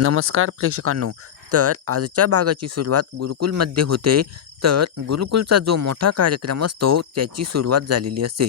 नमस्कार प्रेक्षकांनो. तर आजच्या भागाची सुरुवात गुरुकुलमध्ये होते. तर गुरुकुलचा जो मोठा कार्यक्रम असतो त्याची सुरुवात झालेली असते.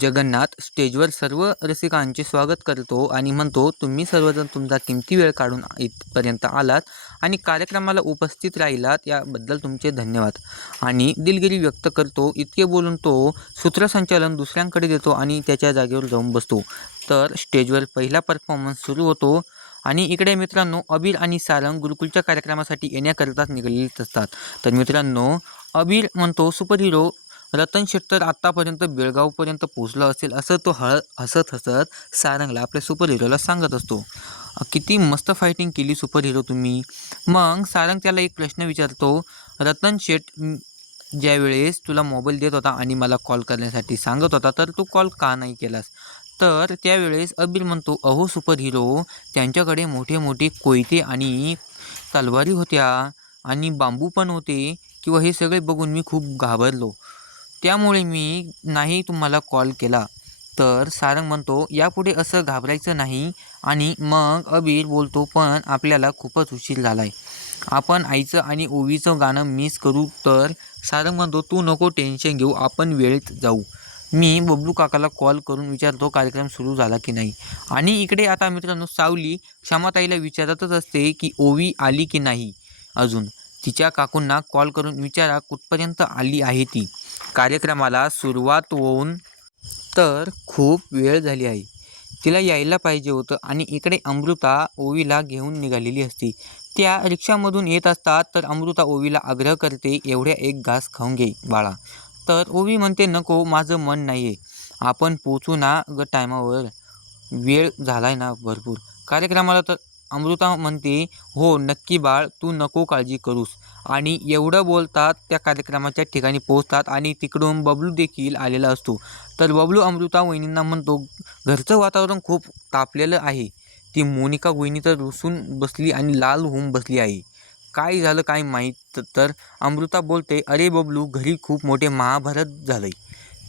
जगन्नाथ स्टेजवर सर्व रसिकांचे स्वागत करतो आणि म्हणतो, तुम्ही सर्वजण तुमचा किमती वेळ काढून इथपर्यंत आलात आणि कार्यक्रमाला उपस्थित राहिलात याबद्दल तुमचे धन्यवाद आणि दिलगिरी व्यक्त करतो. इतके बोलून तो सूत्रसंचालन दुसऱ्यांकडे देतो आणि त्याच्या जागेवर जाऊन बसतो. तर स्टेजवर पहिला परफॉर्मन्स सुरू होतो आणि इकडे मित्रांनो, अबीर आणि सारंग गुरुकुलच्या कार्यक्रमासाठी येण्याकरिताच निघालेलेच असतात. तर मित्रांनो, अबीर म्हणतो, सुपर हिरो रतन शेट तर आत्तापर्यंत बेळगावपर्यंत पोहोचला असेल, असं तो हसत हसत सारंगला, आपल्या सुपर हिरोला सांगत असतो. किती मस्त फायटिंग केली सुपर हिरो तुम्ही. मग सारंग त्याला एक प्रश्न विचारतो, रतन शेट ज्यावेळेस तुला मोबाईल देत होता आणि मला कॉल करण्यासाठी सांगत होता, तर तू कॉल का नाही केलास? तर त्यावेळेस अबीर म्हणतो, अहो सुपर हिरो, त्यांच्याकडे मोठे मोठे कोयते आणि तलवारी होत्या आणि बांबू पण होते किंवा हे सगळे बघून मी खूप घाबरलो, त्यामुळे मी नाही तुम्हाला कॉल केला. तर सारंग म्हणतो, यापुढे असं घाबरायचं नाही. आणि मग अबीर बोलतो, पण आपल्याला खूपच उशीर झाला आहे, आपण आईचं आणि ओवीचं गाणं मिस करू. तर सारंग म्हणतो, तू नको टेन्शन घेऊ, आपण वेळेत जाऊ. मी बबलू काकाला कॉल करून विचारतो कार्यक्रम सुरू झाला की नाही. आणि इकडे आता मित्रांनो, सावली क्षमाताईला विचारतच असते की ओवी आली की नाही अजून. तिच्या काकूंना कॉल करून विचारा कुठपर्यंत आली आहे ती. कार्यक्रमाला सुरुवात होऊन तर खूप वेळ झाली आहे, तिला यायला पाहिजे होतं. आणि इकडे अमृता ओवीला घेऊन निघालेली असती. त्या रिक्षामधून येत असतात. तर अमृता ओवीला आग्रह करते, एवढ्या एक घास खाऊन घे बाळा. तर ओवी म्हणते, नको, माझं मन नाही आहे, आपण पोचू ना ग टायमावर, वेळ झालाय ना भरपूर कार्यक्रमाला. तर अमृता म्हणते, हो नक्की बाळ, तू नको काळजी करूस. आणि एवढं बोलतात त्या कार्यक्रमाच्या ठिकाणी पोहोचतात आणि तिकडून बबलू देखील आलेला असतो. तर बबलू अमृता वहिनींना म्हणतो, घरचं वातावरण खूप तापलेलं आहे. ती मोनिका वहिनी तर रुसून बसली आणि लाल होऊन बसली आहे, काय झालं काय माहीत. तर अमृता बोलते, अरे बबलू, घरी खूप मोठे महाभारत झालंय,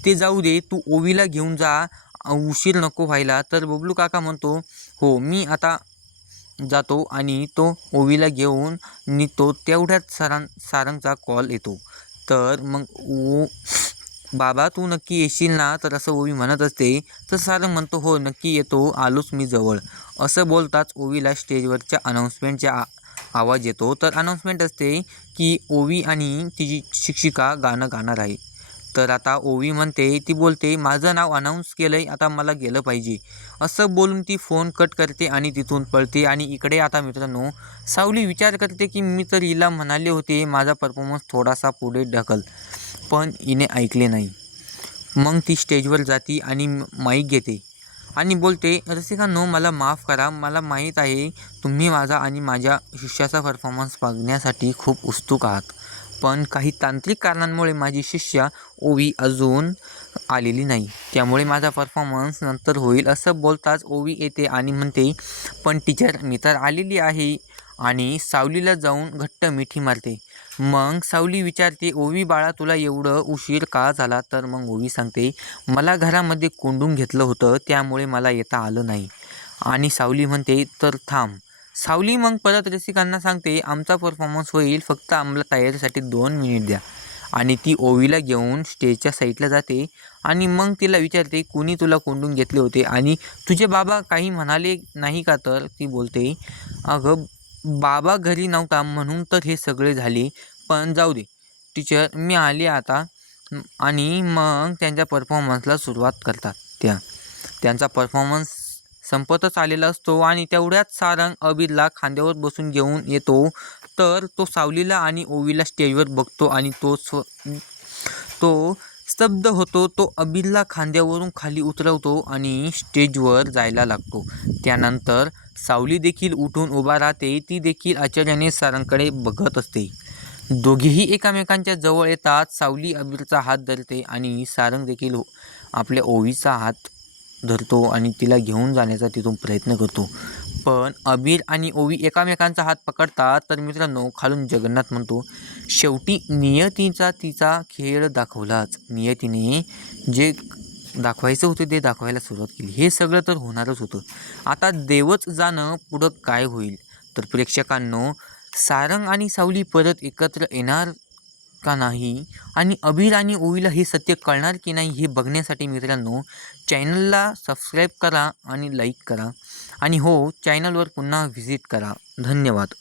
ते जाऊ दे, तू ओवीला घेऊन जा, उशीर नको व्हायला. तर बबलू काका म्हणतो, हो मी आता जातो. आणि तो ओवीला घेऊन निघतो. तेवढ्यात सारंगचा कॉल येतो. तर मग बाबा, तू नक्की येशील ना? तर असं ओवी म्हणत असते. तर सारंग म्हणतो, हो नक्की येतो, आलोच मी जवळ. असं बोलताच ओवीला स्टेजवरच्या अनाऊन्समेंटचा आवाज येतो. तर अनाऊन्समेंट असते की ओवी आणि तिची शिक्षिका गाणं गाणार आहे. तर आता ओवी म्हणते, ती बोलते, माझं नाव अनाऊन्स केलं आहे, आता मला गेलं पाहिजे. असं बोलून ती फोन कट करते आणि तिथून पळते. आणि इकडे आता मित्रांनो, सावली विचार करते की मी तर हिला म्हणाले होते माझा परफॉर्मन्स थोडासा पुढे ढकल, पण हिने ऐकले नाही. मग ती स्टेजवर जाते आणि माईक घेते आणि बोलते, रसिकांनो, मला माफ करा, मला माहीत आहे तुम्ही माझा आणि माझ्या शिष्याचा परफॉर्मन्स बघण्यासाठी खूप उत्सुक आहात, पण काही तांत्रिक कारणांमुळे माझी शिष्या ओवी अजून आलेली नाही, त्यामुळे माझा परफॉर्मन्स नंतर होईल. असं बोलताच ओवी येते आणि म्हणते, पण टीचर, मी तर आलेली आहे. आणि सावलीला जाऊन घट्ट मिठी मारते. मग सावली विचारते, ओवी बाळा, तुला एवढं उशीर का झाला? तर मग ओवी सांगते, मला घरामध्ये कोंडून घेतलं होतं, त्यामुळे मला येता आलं नाही. आणि सावली म्हणते, तर थांब. सावली मग परत रसिकांना सांगते, आमचा परफॉर्मन्स होईल, फक्त आम्हाला तयारीसाठी 2 मिनिट द्या. आणि ती ओवीला घेऊन स्टेजच्या साईडला जाते आणि मग तिला विचारते, कुणी तुला कोंडून घेतले होते आणि तुझे बाबा काही म्हणाले नाही का? तर ती बोलते, अगं बाबा घरी नव्हता म्हणून तर हे सगळे झाले, पण जाऊ दे टीचर, मी आले आता. आणि मग त्यांच्या परफॉर्मन्सला सुरुवात करतात. त्यांचा परफॉर्मन्स संपतच आलेला असतो आणि तेवढ्यात सारंग अबीरला खांद्यावर बसून घेऊन येतो. तर तो सावलीला आणि ओवीला स्टेजवर बघतो आणि तो स्तब्ध होतो. तो अबीरला खांद्यावरून खाली उतरवतो आणि स्टेजवर जायला लागतो. त्यानंतर सावली देखील उठून उभा राहते. ती देखील आश्चर्याने सारंगकडे बघत असते. दोघेही एकमेकांच्या जवळ येतात. सावली अबीरचा हात धरते आणि सारंग देखील आपल्या ओवीचा हात धरतो आणि तिला घेऊन जाण्याचा तिथून प्रयत्न करतो. पण अबीर आणि ओवी एकमेकांचा हात पकडतात. तर मित्रांनो, खालून जगन्नाथ म्हणतो, शेवटी नियतीचा तिचा खेळ दाखवलाच. नियतीने जे दाखवायचं होतं ते दाखवायला सुरुवात केली. हे सगळं तर होणारच होतं. आता देवच जाणं पुढं काय होईल. तर प्रेक्षकांनो, सारंग आणि सावली परत एकत्र येणार का नाही आणि अबीर आणि ओवीला हे सत्य कळणार की नाही हे बघण्यासाठी मित्रांनो चॅनलला सबस्क्राईब करा आणि लाईक करा आणि हो चॅनलवर पुन्हा व्हिजिट करा. धन्यवाद.